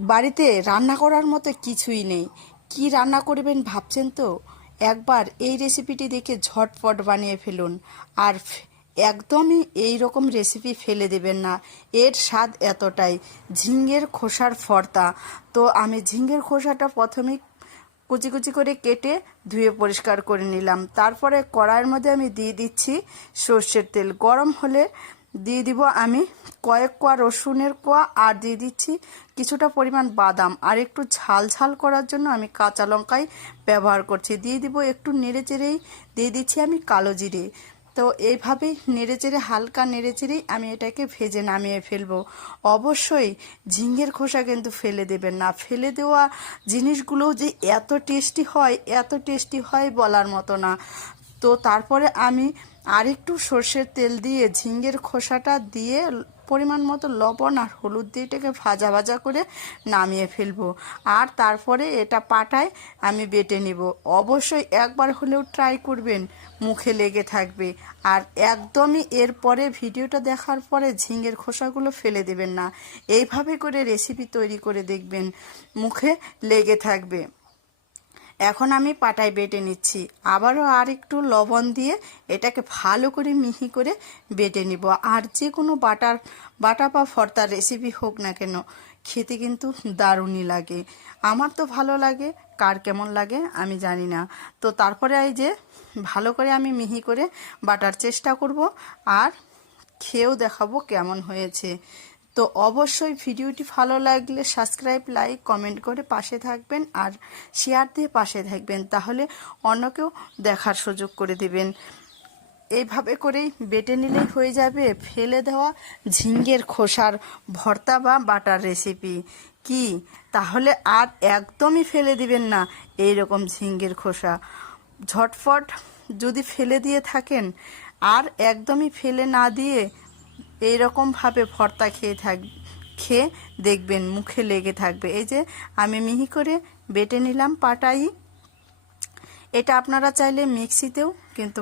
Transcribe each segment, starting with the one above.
বাড়িতে রান্না করার মতো কিছুই নেই। কি রান্না করবেন ভাবছেন তো? একবার এই রেসিপিটি দেখে ঝটপট বানিয়ে ফেলুন। আর একদমই এই রকম রেসিপি ফেলে দেবেন না। এর স্বাদ এতটাই। ঝিঙের খোসার ভর্তা। তো আমি ঝিঙের খোসাটা প্রথমেই কুচি কুচি করে কেটে ধুয়ে পরিষ্কার করে নিলাম। তারপরে কড়াইয়ের মধ্যে আমি দিয়ে দিচ্ছি সর্ষের তেল। গরম হলে দিয়ে দিব আমি কয়েক কোয়া রসুনের কোয়া, আর দিয়ে দিচ্ছি কিছুটা পরিমাণ বাদাম, আর একটু ঝাল ঝাল করার জন্য আমি কাঁচা লঙ্কাই ব্যবহার করছি। দিয়ে দিব একটু নেড়ে চেড়েই দিয়ে দিচ্ছি আমি কালো জিরে। তো এইভাবেই নেড়েচেড়ে হালকা নেড়েচেড়েই আমি এটাকে ভেজে নামিয়ে ফেলবো। অবশ্যই ঝিঙের খোসা কিন্তু ফেলে দেবেন না। ফেলে দেওয়া জিনিসগুলো যে এত টেস্টি হয়, এত টেস্টি হয় বলার মতো না। তো তারপরে আমি আরেকটু সর্ষের তেল দিয়ে ঝিঙের খোসাটা দিয়ে পরিমাণ মতো লবণ আর হলুদ দিয়ে এটাকে ভাজা ভাজা করে নামিয়ে ফেলবো। আর তারপরে এটা পাটায় আমি বেটে নিব। অবশ্যই একবার হলেও ট্রাই করবেন, মুখে লেগে থাকবে। আর একদমই এরপরে ভিডিওটা দেখার পরে ঝিঙের খোসাগুলো ফেলে দেবেন না। এইভাবে করে রেসিপি তৈরি করে দেখবেন, মুখে লেগে থাকবে। এখন আমি পাটায় বেটে নিচ্ছি। আবারও আর একটু লবণ দিয়ে এটাকে ভালো করে মিহি করে বেটে নিব। আর যে কোনো বাটা বা ভর্তার রেসিপি হোক না কেন, খেতে কিন্তু দারুণই লাগে। আমার তো ভালো লাগে, কার কেমন লাগে আমি জানি না। তো তারপরে এই যে ভালো করে আমি মিহি করে বাটার চেষ্টা করব, আর খেয়েও দেখাবো কেমন হয়েছে। তো অবশ্যই ভিডিওটি ভালো লাগলে সাবস্ক্রাইব, লাইক, কমেন্ট করে পাশে থাকবেন, আর শেয়ার দিয়ে পাশে থাকবেন, তাহলে অন্যকেও দেখার সুযোগ করে দিবেন। এইভাবে করেই বেটে নিলেই হয়ে যাবে ফেলে দেওয়া ঝিঙ্গের খোসার ভর্তা বা বাটার রেসিপি। কি তাহলে আর একদমই ফেলে দিবেন না এই রকম ঝিঙ্গের খোসা। ঝটফট যদি ফেলে দিয়ে থাকেন, আর একদমই ফেলে না দিয়ে এইরকমভাবে ভর্তা খেয়ে দেখবেন, মুখে লেগে থাকবে। এই যে আমি মিহি করে বেটে নিলাম পাটাই। এটা আপনারা চাইলে মিক্সিতেও কিন্তু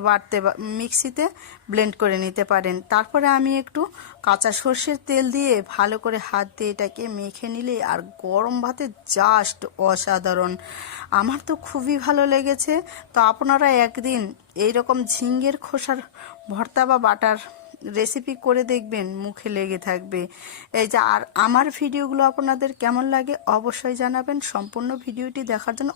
মিক্সিতে ব্লেন্ড করে নিতে পারেন। তারপরে আমি একটু কাঁচা সর্ষের তেল দিয়ে ভালো করে হাত দিয়ে এটাকে মেখে নিলে আর গরম ভাতে জাস্ট অসাধারণ। আমার তো খুবই ভালো লেগেছে। তো আপনারা একদিন এইরকম ঝিঙ্গের খোসার ভর্তা বা বাটার রেসিপি করে দেখবেন, মুখে লেগে থাকবে। এই যে আর আমার ভিডিওগুলো আপনাদের কেমন লাগে অবশ্যই জানাবেন। সম্পূর্ণ ভিডিওটি দেখার জন্য